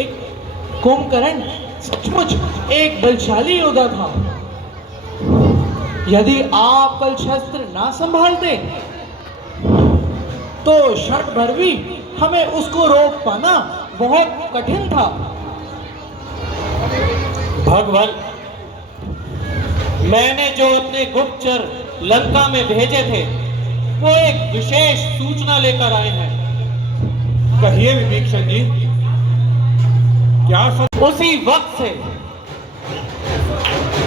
एक कुंभकर्ण सचमुच एक बलशाली योद्धा था। यदि आप कल शस्त्र ना संभालते तो क्षण भर भी हमें उसको रोक पाना बहुत कठिन था। भगवान, मैंने जो अपने गुप्तचर लंका में भेजे थे वो एक विशेष सूचना लेकर आए हैं। कहिए विभीषण जी, क्या उसी वक्त से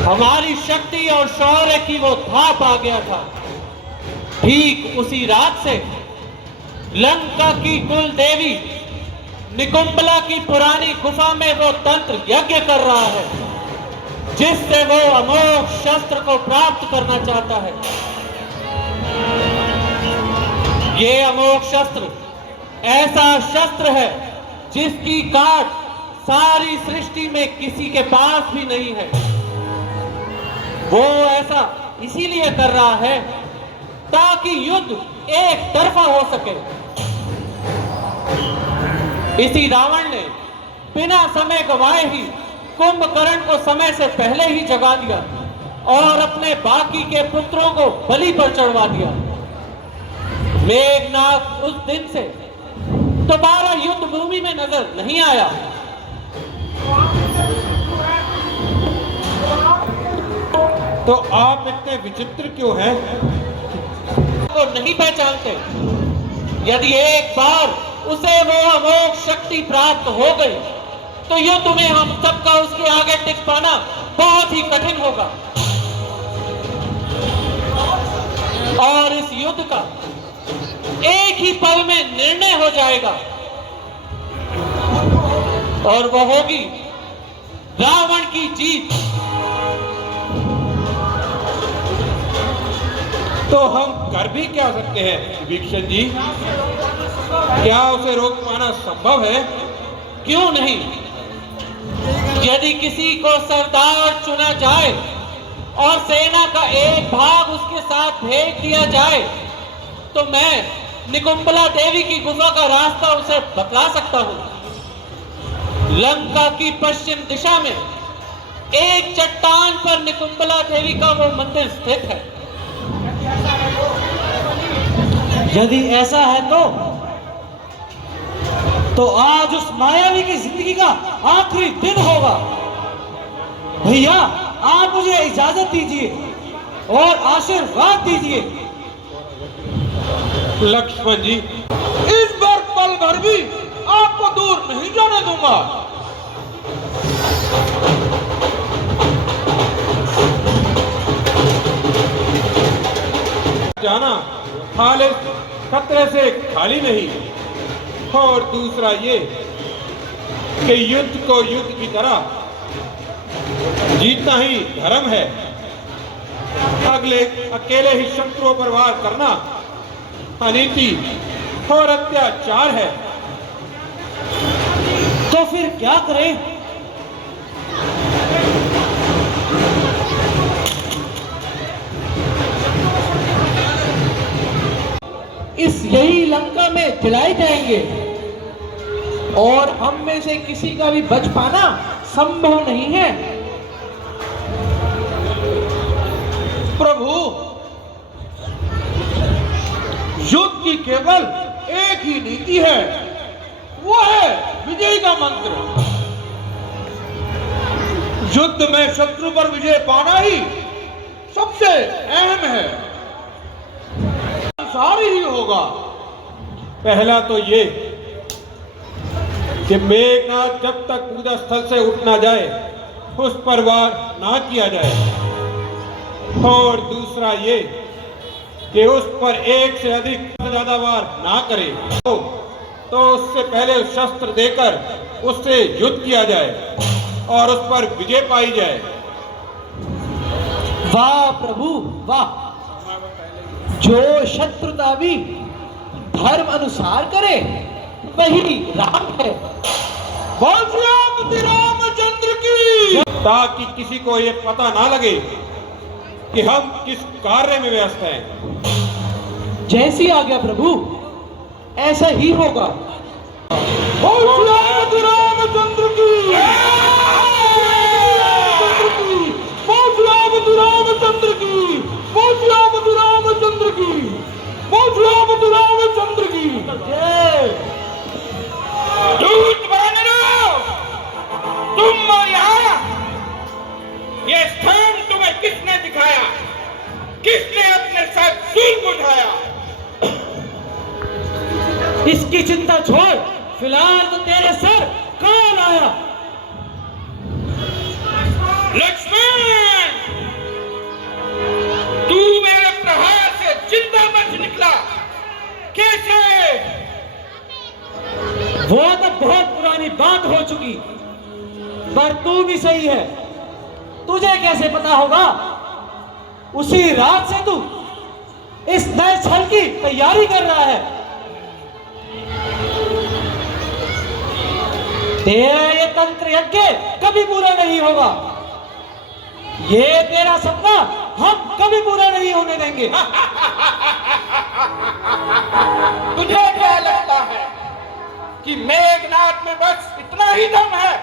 हमारी शक्ति और शौर्य की वो थाप आ गया था। ठीक उसी रात से लंका की कुल देवी निकुंबला की पुरानी गुफा में वो तंत्र यज्ञ कर रहा है जिससे वो अमोघ शस्त्र को प्राप्त करना चाहता है। ये अमोघ शस्त्र ऐसा शस्त्र है जिसकी काट सारी सृष्टि में किसी के पास भी नहीं है। वो ऐसा इसीलिए कर रहा है ताकि युद्ध एक तरफा हो सके। इसी रावण ने बिना समय गवाए ही कुंभकर्ण को समय से पहले ही जगा दिया और अपने बाकी के पुत्रों को बलि पर चढ़वा दिया। मेघनाथ उस दिन से दोबारा युद्ध भूमि में नजर नहीं आया। तो आप इतने विचित्र क्यों हैं? वो नहीं पहचानते। यदि एक बार उसे वो अमोघ शक्ति प्राप्त हो गई तो युद्ध में हम सबका उसके आगे टिक पाना बहुत ही कठिन होगा और इस युद्ध का एक ही पल में निर्णय हो जाएगा और वो होगी रावण की जीत। तो हम कर भी क्या सकते हैं विभीषण जी? क्या उसे रोक पाना संभव है? क्यों नहीं? यदि किसी को सरदार चुना जाए और सेना का एक भाग उसके साथ भेज दिया जाए तो मैं निकुंबला देवी की गुफा का रास्ता उसे बतला सकता हूं। लंका की पश्चिम दिशा में एक चट्टान पर निकुंबला देवी का वो मंदिर स्थित है। यदि ऐसा है तो आज उस मायावी की जिंदगी का आखिरी दिन होगा। भैया, आप मुझे इजाजत दीजिए और आशीर्वाद दीजिए। लक्ष्मण जी, इस बार पल भर भी आपको दूर नहीं जाने दूंगा। जाना खाली खतरे से खाली नहीं। और दूसरा ये कि युद्ध को युद्ध की तरह जीतना ही धर्म है। अकेले ही शत्रुओं पर वार करना अनीति और अत्याचार है। तो फिर क्या करें? इस यही लंका में जलाए जाएंगे और हम में से किसी का भी बच पाना संभव नहीं है। प्रभु, युद्ध की केवल एक ही नीति है, वो है विजय का मंत्र। युद्ध में शत्रु पर विजय पाना ही सबसे अहम है। सारी ही होगा। पहला तो ये कि मेघनाथ जब तक पूजा स्थल से उठ ना जाए उस पर वार ना किया जाए। और दूसरा ये कि उस पर एक से अधिक ज्यादा वार ना करे तो उससे पहले शस्त्र देकर उससे युद्ध किया जाए और उस पर विजय पाई जाए। वाह प्रभु वाह! जो शत्रुता भी धर्म अनुसार करे वही राम है। रामचंद्र की, ताकि किसी को यह पता ना लगे कि हम किस कार्य में व्यस्त हैं। जैसी आज्ञा प्रभु, ऐसा ही होगा। रामचंद्र रामचंद्र की, मोतियावती रामचंद्र की, मोतियावती रामचंद्र की, मोतियावती रामचंद्र की। दूत वानरों, तुम और यहाँ ये स्थान तुम्हें किसने दिखाया? किसने अपने साथ सूल उठाया? इसकी चिंता छोड़, फिलहाल तो तेरे सर कौन आया? लक्ष्मण, तू मेरे प्रहार से जिंदा बच निकला, कैसे? वो तो बहुत पुरानी बात हो चुकी, पर तू भी सही है। तुझे कैसे पता होगा? उसी रात से तू इस नए छल की तैयारी कर रहा है। तेरा ये तंत्र यज्ञ कभी पूरा नहीं होगा। ये तेरा सपना हम कभी पूरा नहीं होने देंगे। तुझे क्या लगता है कि मेघनाथ में बस इतना ही दम है?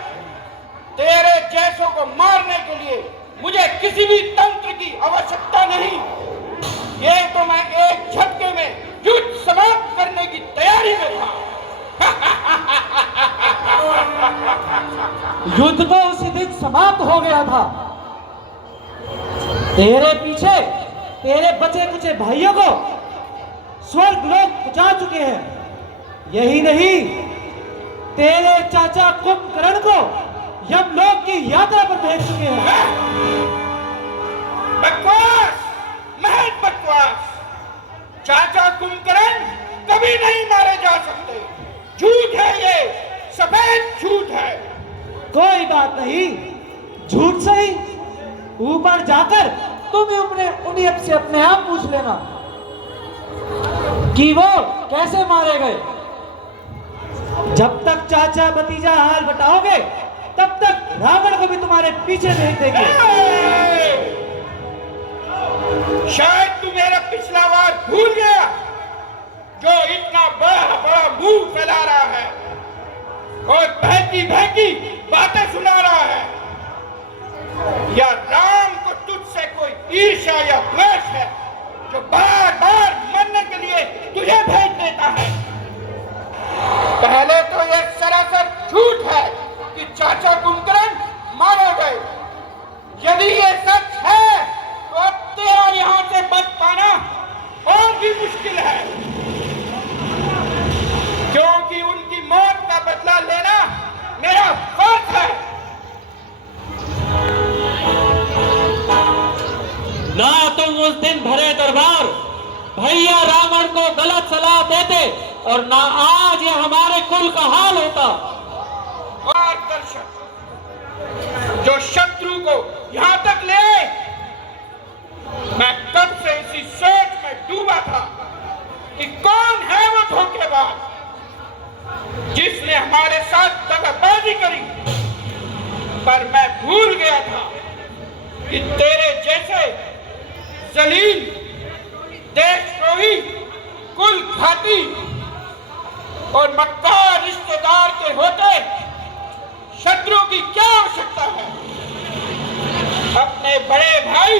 तेरे जैसों को मारने के लिए मुझे किसी भी तंत्र की आवश्यकता नहीं। ये तो मैं एक झटके में युद्ध समाप्त करने की तैयारी में था। युद्ध तो उसी दिन समाप्त हो गया था। तेरे पीछे तेरे बचे कुचे भाइयों को स्वर्ग लोक पहुंचा चुके हैं। यही नहीं, तेरे चाचा कुंभकर्ण को यमलोक की यात्रा पर भेज चुके हैं। बकवास, महज बकवास। चाचा कुंभकर्ण कभी नहीं मारे जा सकते। झूठ है ये, सफेद झूठ है। कोई बात नहीं, झूठ सही, ऊपर जाकर तुम ही उन्हें से अपने आप पूछ लेना कि वो कैसे मारे गए। जब तक चाचा भतीजा हाल बताओगे तब तक रावण को भी तुम्हारे पीछे भेज देंगे। शायद तू मेरा पिछला वार भूल गया, जो इतना बड़ा बड़ा मुंह फैला रहा है और बहकी बहकी बातें सुना रहा है। या राम को तुझसे कोई ईर्ष्या या द्वेष है जो बार बार मरने के लिए तुझे भेज देता है? पहले तो यह सरासर झूठ है कि चाचा कुंभकर्ण मारे गए। यदि ये सच है तो अब तेरा यहाँ से बच पाना और भी मुश्किल है, क्योंकि उनकी मौत का बदला लेना मेरा फर्ज है। ना तुम उस दिन भरे दरबार भैया रावण को गलत सलाह देते और ना आज ये हमारे कुल का हाल होता। मार्गदर्शक जो शत्रु को यहां तक ले, मैं कब से इसी सोच में डूबा था कि कौन है वो धोखेबाज जिसने हमारे साथ दगाबाजी करी। पर मैं भूल गया था कि तेरे जैसे जलील, देशद्रोही, कुल घाती और मक्कार रिश्तेदार के होते शत्रु की क्या आवश्यकता है? अपने बड़े भाई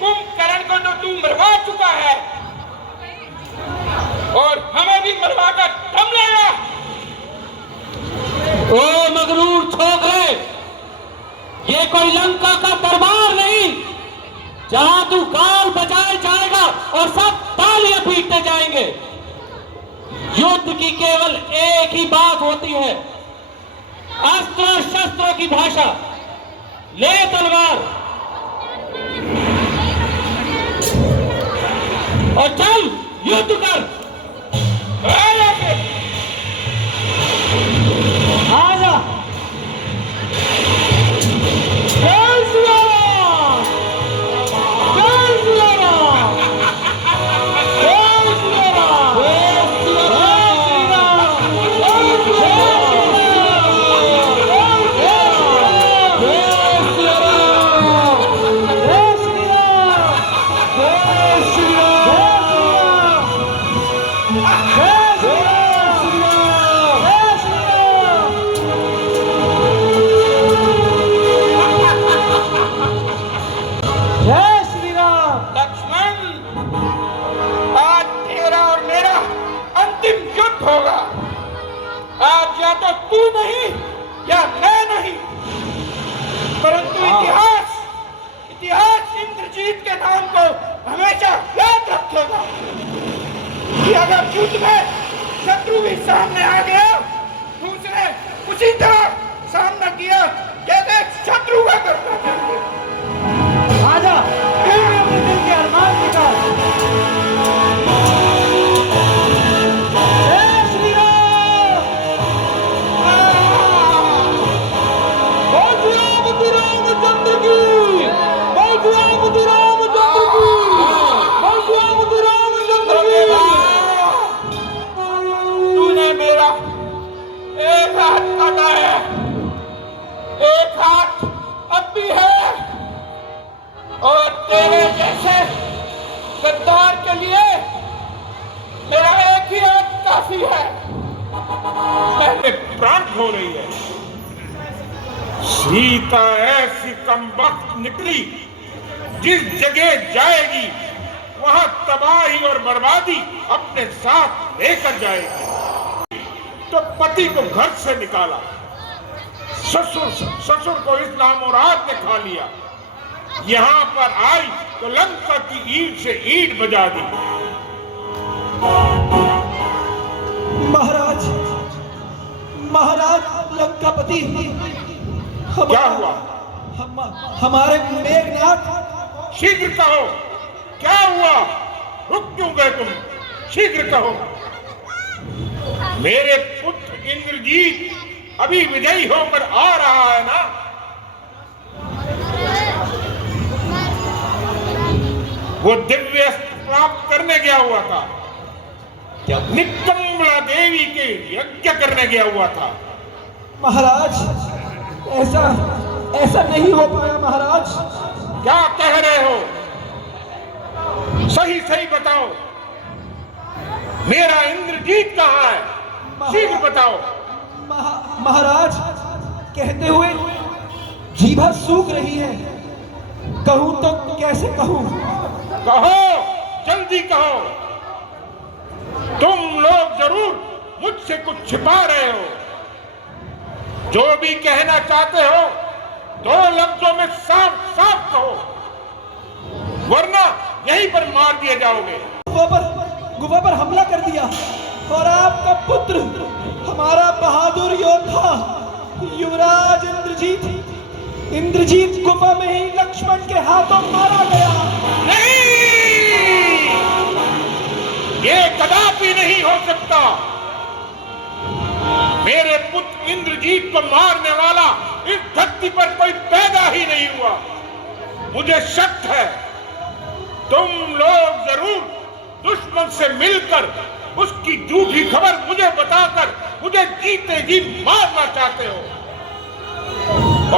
कुंभकर्ण को तो तू मरवा चुका है और हमें भी मरवा कर दम लेगा। ओ मगरूर छोकरे, ये कोई लंका का दरबार नहीं जहां तू काल बजाए जाएगा और सब तालियां पीटते जाएंगे। युद्ध की केवल एक ही बात होती है, अस्त्र शस्त्रों की भाषा। ले तलवार और चल युद्ध कर। आजा। जय श्री राम, जय श्री राम, जय श्री राम, जय श्री राम, जय श्री राम, जय श्री राम, जय श्री राम, जय श्री राम, जय श्री राम। होगा। आज या तो तू नहीं या मैं नहीं, परंतु इतिहास इंद्रजीत के नाम को हमेशा याद रखेगा कि अगर युद्ध में शत्रु भी सामने आ गया, दूसरे उसी तरह सामना किया जैसे शत्रु का करता था। आजा, तू भी अपने दिल के अरमान निकाल। जय श्री राम। बोल रामचंद्र की, बोल रामचंद्र की, बोल रामचंद्र की। तूने मेरा एक हाथ काटा है, एक हाथ अब भी है, और तेरे जैसे गद्दार के लिए मेरा एक ही हाथ काफी है। मैंने प्राण खो रही है। सीता ऐसी कमबख्त निकली, जिस जगह जाएगी वहां तबाही और बर्बादी अपने साथ लेकर जाएगी। तो पति को घर से निकाला, ससुर को इस नामुराद ने खा लिया, यहां पर आई तो लंका की ईंट से ईंट बजा दी। महाराज लंकापति, क्या हुआ? हमारे मेघनाथ। शीघ्र कहो, क्या हुआ? रुक क्यों गए तुम? शीघ्र कहो। मेरे पुत्र इंद्रजीत अभी विजयी होकर आ रहा है ना? वो दिव्य अस्त्र प्राप्त करने गया हुआ था, निकम्बला देवी के यज्ञ करने गया हुआ था। महाराज, ऐसा नहीं हो पाया महाराज। क्या कह रहे हो? सही सही बताओ, मेरा इंद्रजीत कहाँ है? शीघ्र बताओ। महाराज, कहते हुए जीभा सूख रही है, कहूं तो कैसे कहूं? कहो, जल्दी कहो। तुम लोग जरूर मुझसे कुछ छिपा रहे हो। जो भी कहना चाहते हो 2 लफ्जों में साफ साफ कहो, वरना यहीं पर मार दिए जाओगे। गुफा पर हमला कर दिया और आपका पुत्र, हमारा बहादुर योद्धा युवराज इंद्रजीत गुफा में ही लक्ष्मण के हाथों मारा गया। नहीं, ये कदापि नहीं हो सकता। मेरे पुत्र इंद्रजीत को मारने वाला इस धरती पर कोई पैदा ही नहीं हुआ। मुझे शक है तुम लोग जरूर दुश्मन से मिलकर उसकी झूठी खबर मुझे बताकर मुझे जीते जी मारना चाहते हो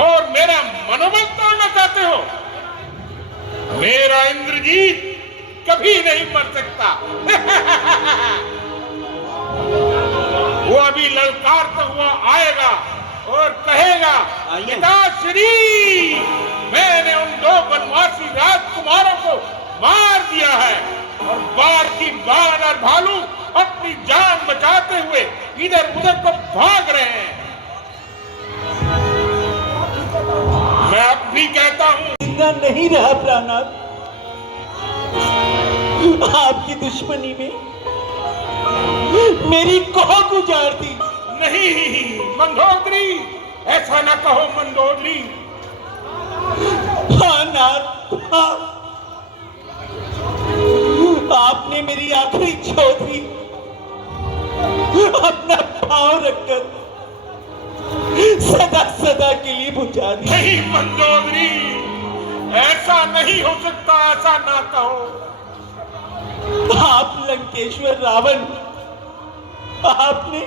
और मेरा मनोबल तोड़ना चाहते हो। मेरा इंद्रजीत कभी नहीं मर सकता। वो अभी ललकारता हुआ आएगा और कहेगा, पिताश्री, मैंने उन 2 वनवासी राजकुमारों को मार दिया है और बार की बार और भालू अपनी जान बचाते हुए इधर उधर को भाग रहे हैं। मैं अब भी कहता हूं, जिंदा नहीं रहा प्राणनाथ। आपकी दुश्मनी में मेरी कोख उजाड़ दी। नहीं मंदोदरी, ऐसा ना कहो मंदोदरी। हाँ नाथ, हाँ। आपने मेरी आखिरी चौधरी अपना पांव रखकर सदा सदा के लिए बुझा दी। नहीं मंदोदरी, ऐसा नहीं हो सकता, ऐसा ना कहो। आप लंकेश्वर रावण, आपने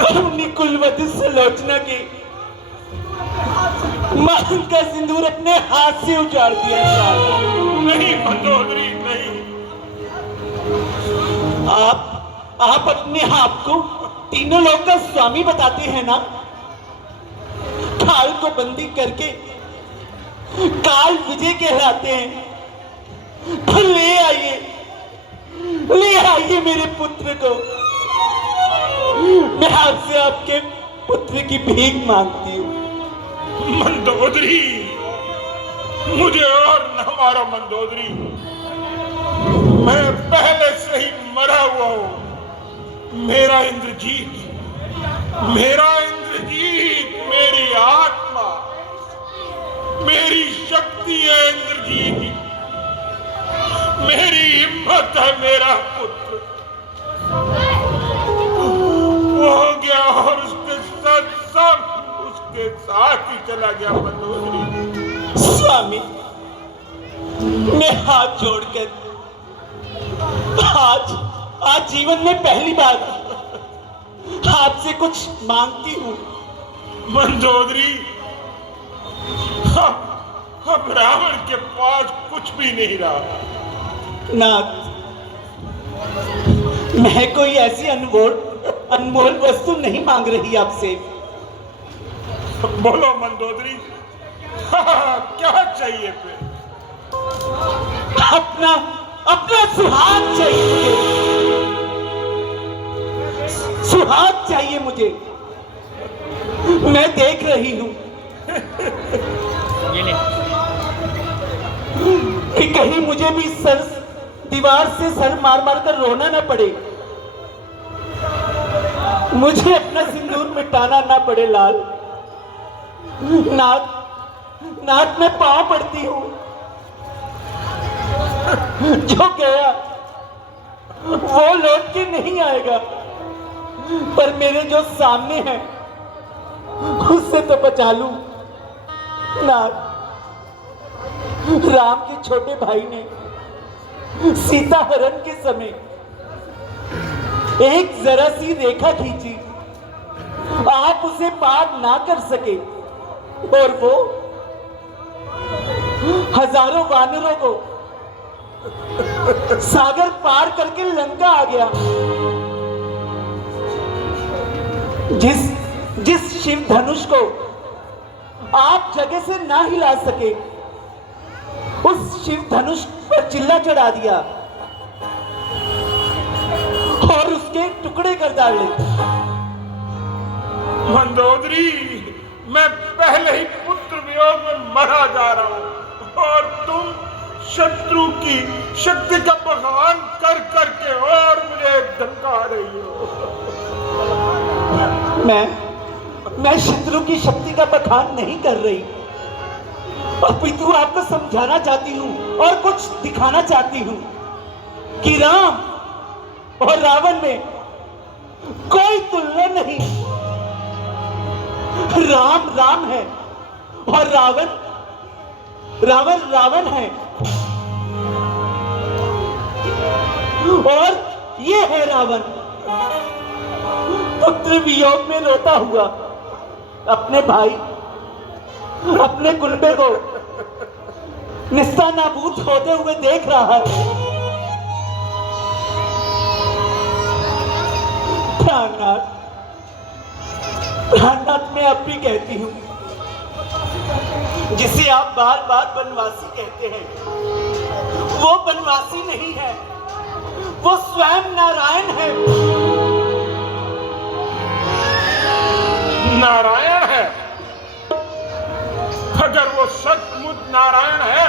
अपनी कुलवती सुलोचना की मांग का सिंदूर अपने हाथ से उजाड़ दिया। नहीं मंदोदरी, नहीं। आप अपने आप को तीनों लोक का स्वामी बताते हैं ना? काल को बंदी करके काल विजय कहलाते हैं। तो ले आइए ले आइए मेरे पुत्र को। मैं आपसे आपके पुत्र की भीख मांगती हूँ। मंदोदरी, मुझे और न मारो मंदोदरी, मैं पहले से ही मरा हुआ हूं। मेरा इंद्रजीत, मेरी आत्मा, मेरी शक्ति है इंद्रजीत की, मेरी हिम्मत है मेरा पुत्र। वो हो गया और उसके साथ ही चला गया मंदोदरी। स्वामी, मैं हाथ जोड़कर आज जीवन में पहली बार आपसे कुछ मांगती हूँ। मंदोदरी, अब रावण के पास कुछ भी नहीं रहा। नाथ, मैं कोई ऐसी अनमोल वस्तु नहीं मांग रही आपसे। बोलो मंदोदरी, क्या चाहिए फिर? अपना सुहाग चाहिए मुझे। सुहाग चाहिए मुझे। मैं देख रही हूं कि कहीं मुझे भी दीवार से सर मार मार कर रोना ना पड़े, मुझे अपना सिंदूर मिटाना ना पड़े लाल। नाथ मैं पांव पड़ती हूं। जो गया वो लौट के नहीं आएगा, पर मेरे जो सामने है उससे तो बचा लूं। नाथ, राम के छोटे भाई ने सीता हरण के समय एक जरा सी रेखा खींची, आप उसे पार ना कर सके और वो हजारों वानरों को सागर पार करके लंका आ गया। जिस शिव धनुष को आप जगह से ना हिला सके, उस शिव धनुष पर चिल्ला चढ़ा दिया और उसके टुकड़े कर डाले। मंदोदरी, मैं पहले ही पुत्र वियोग में मरा जा रहा हूं और तुम शत्रु की शक्ति का बखान कर करके और मुझे धमका रही हो। मैं शत्रु की शक्ति का बखान नहीं कर रही, अपितु आपको समझाना चाहती हूँ और कुछ दिखाना चाहती हूँ कि राम और रावण में कोई तुलना नहीं। राम राम है और रावण है, और ये है रावण, पुत्र वियोग में रोता हुआ अपने भाई, अपने कुलबे को निस्तानाबूद होते हुए देख रहा है। प्राणनाथ, मैं अब भी कहती हूं, जिसे आप बार बार बनवासी कहते हैं, वो बनवासी नहीं है, वो स्वयं नारायण है। नारायण है? अगर वो सचमुच नारायण है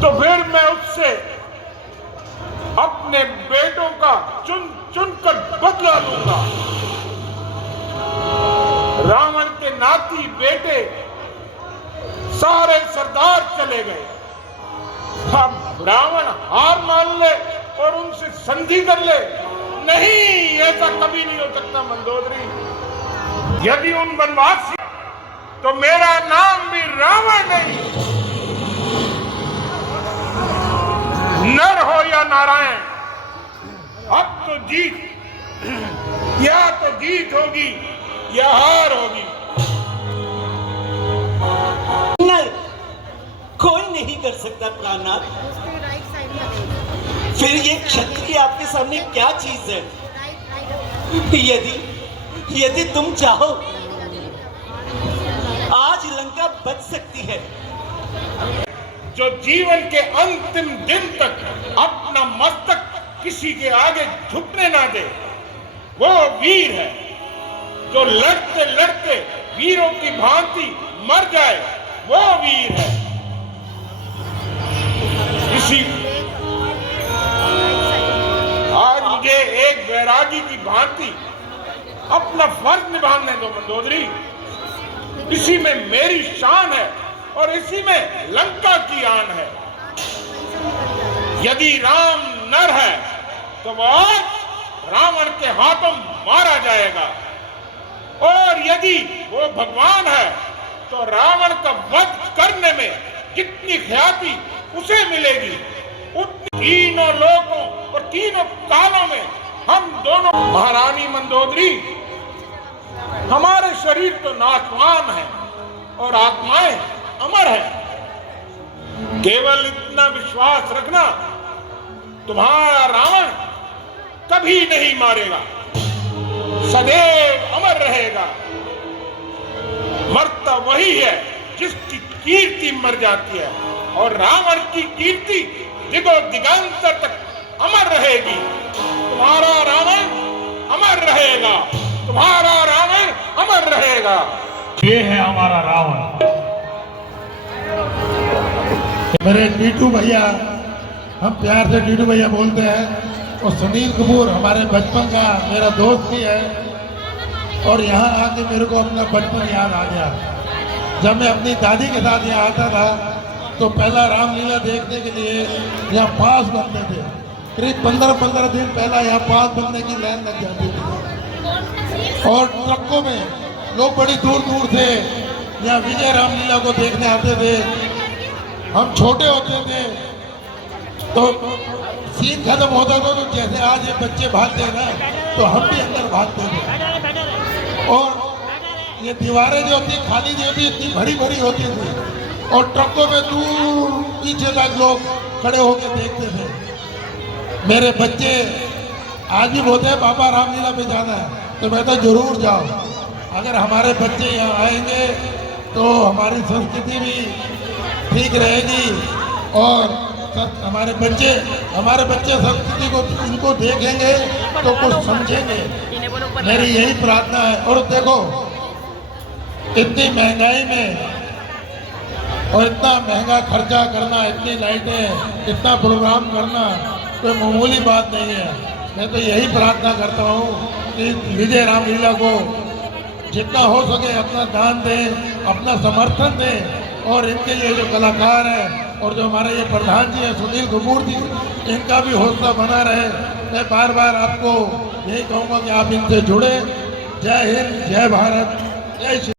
तो फिर मैं उससे अपने बेटों का चुन चुन कर बदला लूंगा। रावण के नाती बेटे सारे सरदार चले गए, अब रावण हार मान ले और उनसे संधि कर ले। नहीं, ऐसा कभी नहीं हो सकता मंदोदरी। यदि उन वनवासी तो मेरा नाम भी रावण नहीं, नर हो या नारायण, अब तो जीत, या तो जीत होगी या हार होगी। नर कोई नहीं कर सकता प्राणनाथ। फिर ये क्षत्रिय आपके सामने क्या चीज है? यदि तुम चाहो आज लंका बच सकती है। जो जीवन के अंतिम दिन तक अपना मस्तक किसी के आगे झुकने ना दे, वो वीर है। जो लड़ते लड़ते वीरों की भांति मर जाए, वो वीर है। इसी आज मुझे एक वैरागी की भांति अपना फर्ज निभाने दो मंदोदरी। इसी में मेरी शान है और इसी में लंका की आन है। यदि राम नर है तो वो आज रावण के हाथों मारा जाएगा, और यदि वो भगवान है तो रावण का वध करने में जितनी ख्याति उसे मिलेगी, उतनी तीनों लोकों और तीनों कालों में हम दोनों। महारानी मंदोदरी, हमारे शरीर तो नाशवान है और आत्माएं अमर है। केवल इतना विश्वास रखना, तुम्हारा रावण कभी नहीं मारेगा, सदैव अमर रहेगा। मरता वही है जिसकी कीर्ति मर जाती है, और रावण की कीर्ति दिगो दिगंतर तक अमर रहेगी। तुम्हारा रावण अमर रहेगा, तुम्हारा रावण अमर रहेगा। ये है हमारा रावण। मेरे टीटू भैया, हम प्यार से टीटू भैया बोलते हैं, और सुनील कपूर हमारे बचपन का मेरा दोस्त भी है। और यहाँ आके मेरे को अपना बचपन याद आ गया। जब मैं अपनी दादी के साथ यहाँ आता था तो पहला रामलीला देखने के लिए यहाँ पास बनते थे। करीब 15-15 दिन पहला यहाँ पास बनने की लाइन लग जाती थी, और ट्रकों में लोग बड़ी दूर दूर से यहाँ विजय रामलीला को देखने आते थे। हम छोटे होते थे तो सीन खत्म होता था तो जैसे आज ये बच्चे भागते हैं ना, तो हम भी अंदर भागते थे। और ये दीवारें जो होती खाली जो होती इतनी भरी भरी होती थी, और ट्रकों में दूर पीछे तक लोग खड़े होकर देखते थे। मेरे बच्चे आज भी बोलते हैं पापा रामलीला पे जाना है, तो मैं तो जरूर जाओ। अगर हमारे बच्चे यहाँ आएंगे तो हमारी संस्कृति भी ठीक रहेगी, और हमारे बच्चे संस्कृति को इनको देखेंगे तो कुछ समझेंगे। मेरी यही प्रार्थना है। और देखो, इतनी महंगाई में और इतना महंगा खर्चा करना, इतनी लाइटें, इतना प्रोग्राम करना कोई मामूली बात नहीं है। मैं तो यही प्रार्थना करता हूँ कि विजय रामलीला को जितना हो सके अपना दान दें, अपना समर्थन दें, और इनके लिए जो कलाकार हैं और जो हमारे ये प्रधान जी हैं सुनील कपूर जी, इनका भी हौसला बना रहे। मैं बार बार आपको यही कहूँगा कि आप इनसे जुड़े। जय हिंद, जय भारत, जय श्री।